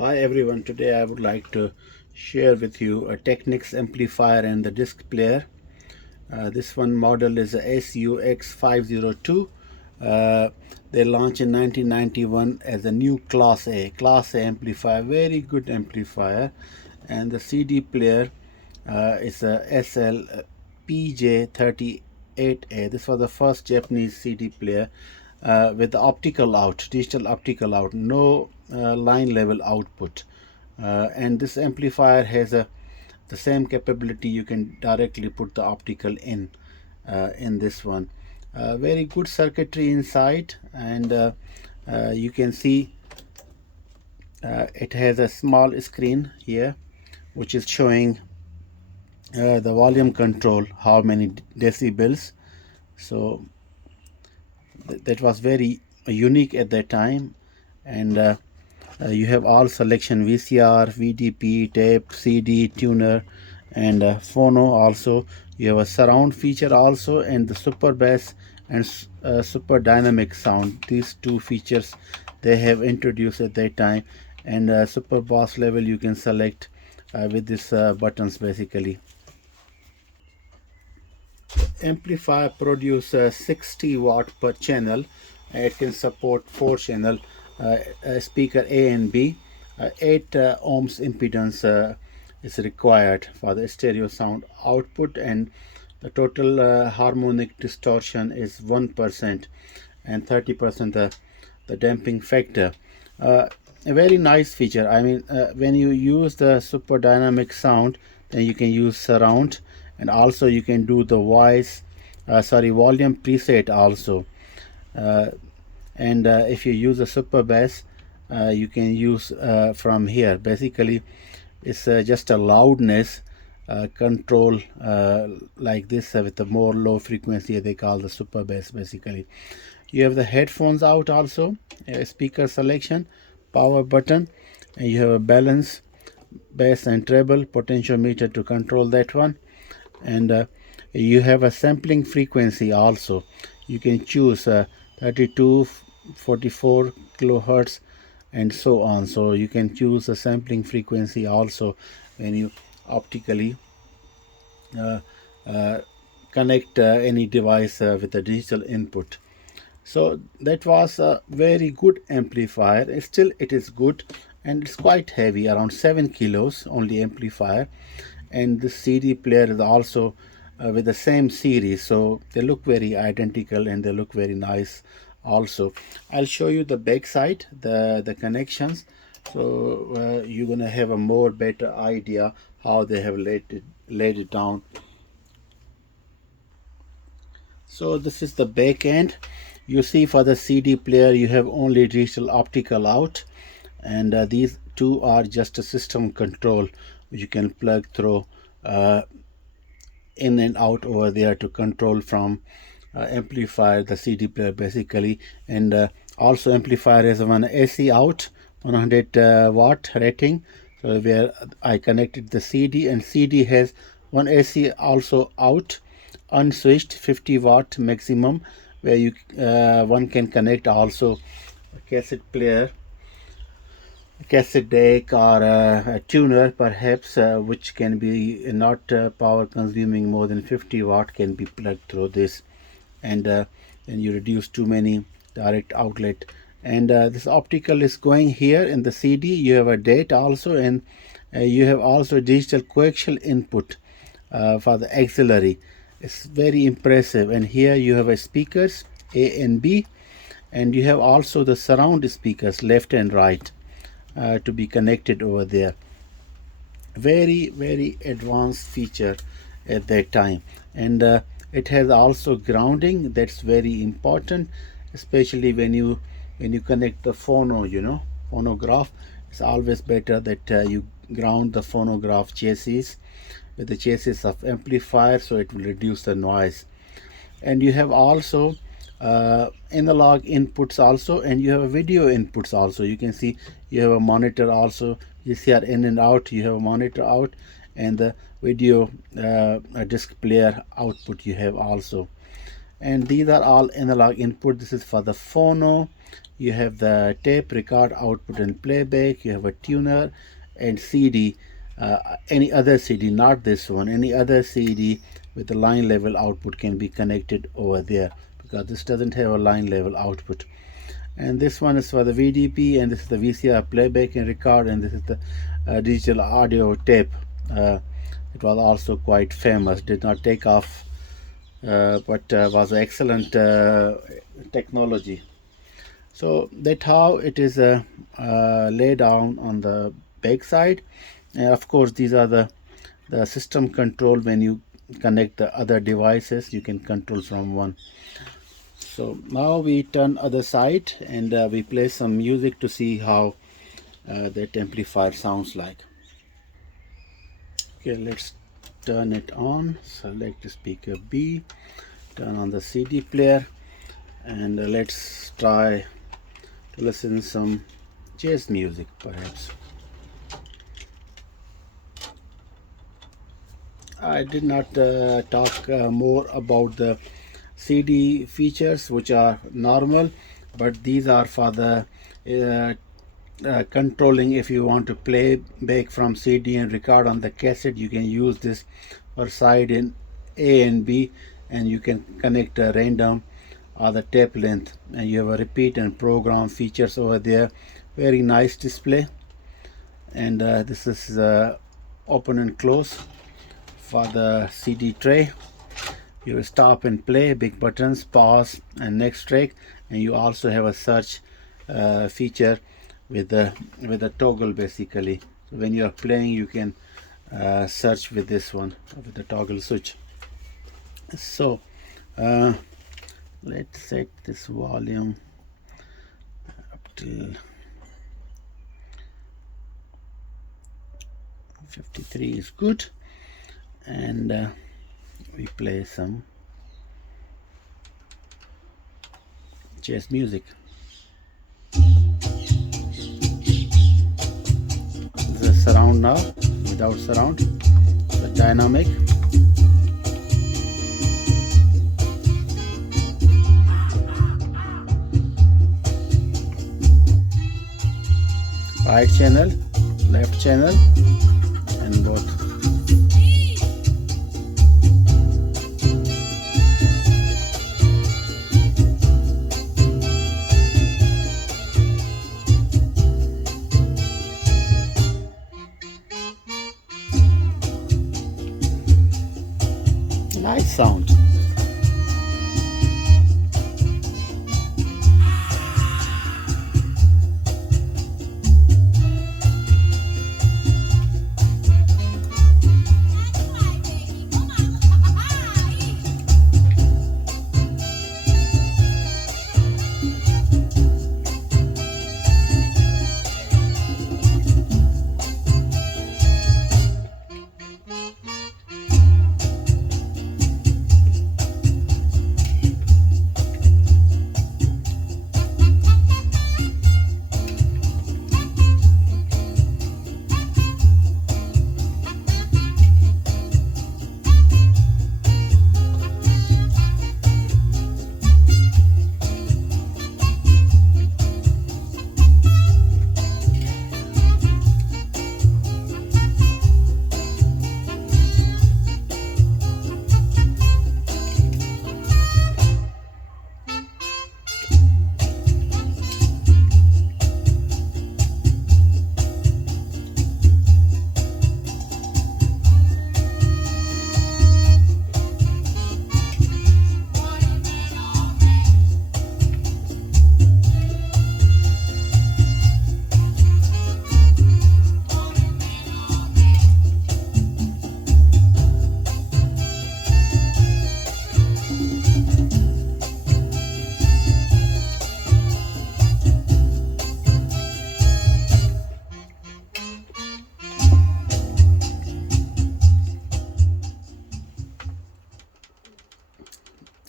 Hi everyone, today I would like to share with you a Technics amplifier and the disc player. This one model is a SU-X502. They launched in 1991 as a new Class A amplifier, very good amplifier. And the CD player is a SL-PJ38A. This was the first Japanese CD player with the optical out, digital optical out, no line level output. And this amplifier has the same capability. You can directly put the optical in this one. Very good circuitry inside, and you can see it has a small screen here which is showing the volume control, how many decibels. So that was very unique at that time. And you have all selection: VCR, VDP, tape, CD, tuner, and phono. Also you have a surround feature also, and the super bass and super dynamic sound. These two features they have introduced at that time. And super bass level you can select with these buttons basically. Amplifier produces 60 watt per channel. It can support 4 channel speaker A and B. 8 ohms impedance is required for the stereo sound output, and the total harmonic distortion is 1% and 30% the damping factor. A very nice feature. I mean, when you use the super dynamic sound, then you can use surround, and also you can do the volume preset also. And if you use a super bass, you can use from here. Basically it's just a loudness control like this with the more low frequency. They call the super bass. Basically you have the headphones out also, a speaker selection, power button, and you have a balance, bass and treble, potentiometer to control that one. And you have a sampling frequency also. You can choose 32, 44 kilohertz and so on. So you can choose a sampling frequency also when you optically connect any device with a digital input. So that was a very good amplifier. Still it is good, and it's quite heavy, around 7 kilos only amplifier. And the CD player is also with the same series, so they look very identical and they look very nice also. I'll show you the back side, the connections, so you're gonna have a more better idea how they have laid it down. So this is the back end. You see, for the CD player you have only digital optical out, and these two are just a system control which you can plug through in and out over there to control from amplifier, the CD player basically. And also amplifier has one AC out, 100 watt rating, so where I connected the CD, and CD has one AC also out, unswitched, 50 watt maximum, where you one can connect also a cassette player, a cassette deck, or a tuner perhaps, which can be not power consuming more than 50 watt, can be plugged through this. And then you reduce too many direct outlet. And this optical is going here in the CD. You have a date also, and you have also digital coaxial input for the auxiliary. It's very impressive. And here you have a speakers A and B, and you have also the surround speakers left and right to be connected over there. Very advanced feature at that time. And it has also grounding. That's very important, especially when you connect the phono, phonograph. It's always better that you ground the phonograph chassis with the chassis of amplifier, so it will reduce the noise. And you have also analog inputs also, and you have a video inputs also. You can see you have a monitor also. You see our in and out, you have a monitor out, and the video disc player output you have also. And these are all analog input. This is for the phono. you have the tape, record, output, and playback. You have a tuner and CD. Any other CD, not this one, any other CD with the line level output can be connected over there, because this doesn't have a line level output. And this one is for the VDP, and this is the VCR playback and record, and this is the digital audio tape. It was also quite famous, did not take off, but was excellent technology. So that's how it is laid down on the back side. And of course, these are the system control. When you connect the other devices, you can control from one. So now we turn other side, and we play some music to see how that amplifier sounds like. Okay, let's turn it on. Select speaker B, turn on the CD player, and let's try to listen some jazz music perhaps. I did not talk more about the CD features, which are normal, but these are for the controlling. If you want to play back from CD and record on the cassette, you can use this for side in A and B, and you can connect a random or the tape length, and you have a repeat and program features over there. Very nice display. And this is open and close for the CD tray. You stop and play, big buttons, pause, and next track. And you also have a search feature with a toggle basically. So when you are playing, you can search with this one, with the toggle switch. So let's set this volume up till 53 is good, and we play some jazz music. The surround now, without surround, the dynamic. Right channel, left channel, and both. Nice sound.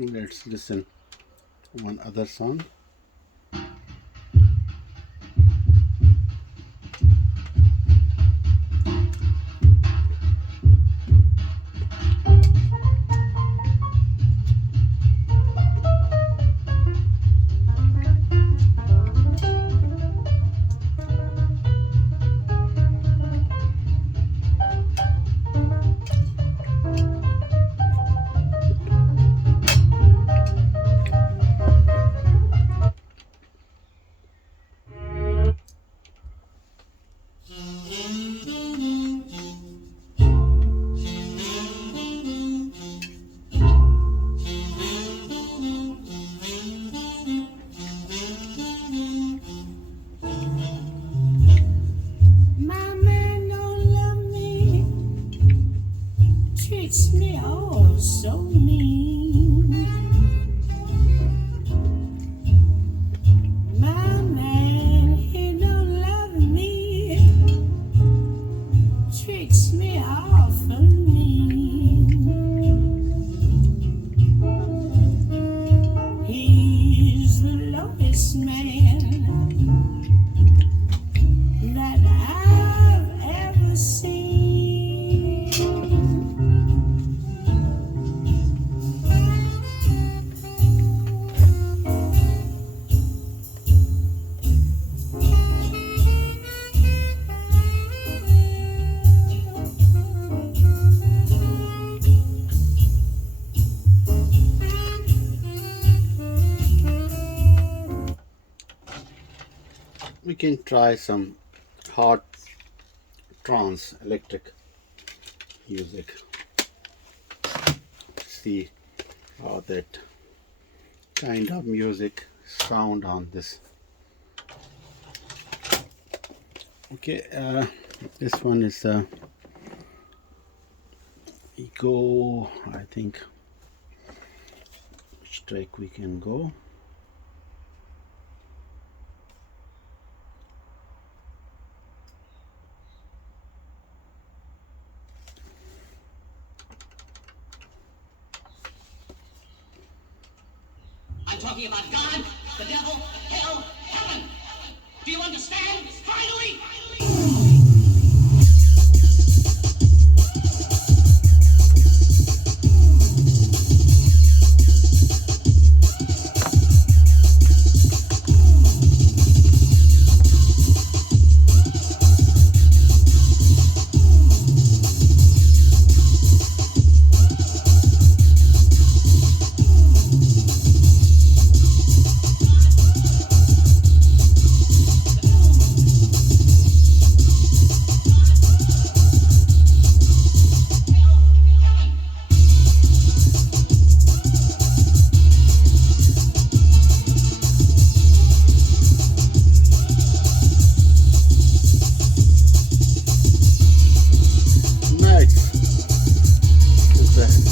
Let's listen one other song. My man don't love me, treats me oh so mean. My man, he don't love me, treats me awful mean. He's the lowest man that I've ever seen. We can try some hard trance electric music. See how that kind of music sound on this. Okay, this one is go, I think, which track we can go. I'm talking about God, the devil, hell, heaven. Do you understand? Finally!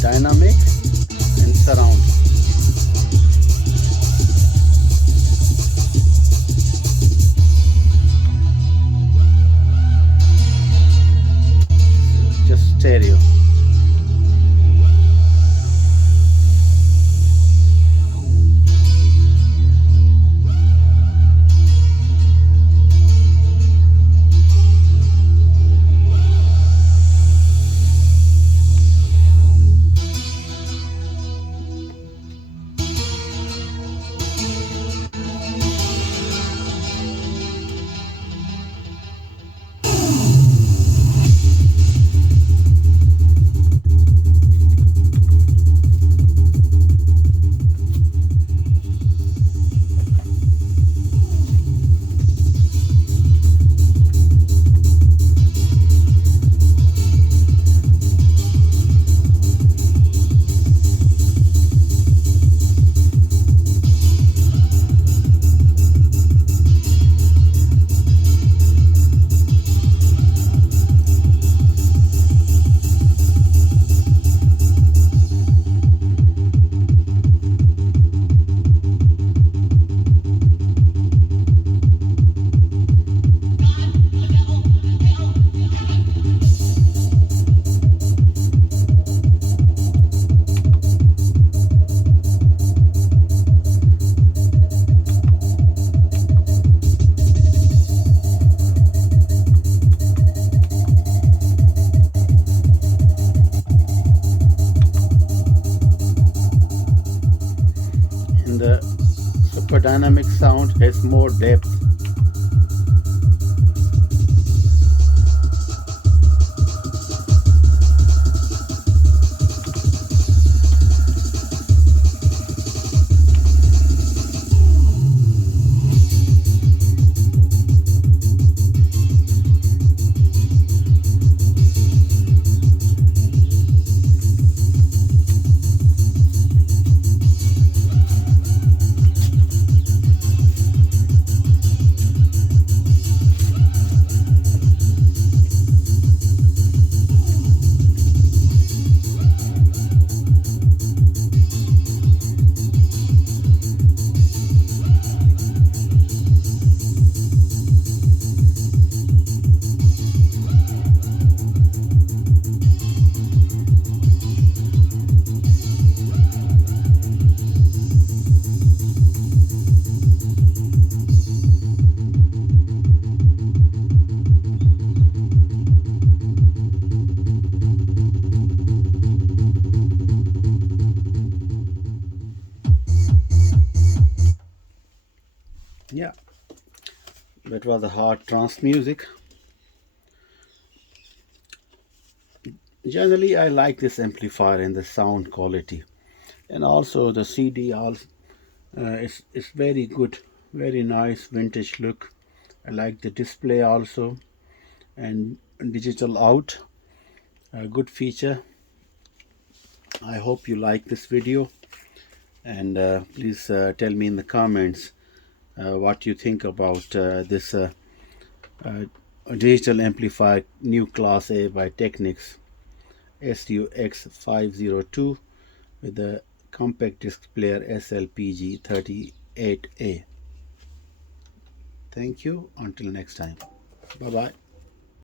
Dynamic and surround. Just stereo. The super dynamic sound has more depth. that was a hard trance music. Generally, I like this amplifier and the sound quality, and also the CD is very good, very nice vintage look. I like the display also, and digital out, a good feature. I hope you like this video, and please tell me in the comments what you think about this digital amplifier, new class A by Technics SU-X502 with the compact disc player SLPG38A. Thank you. Until next time. Bye bye.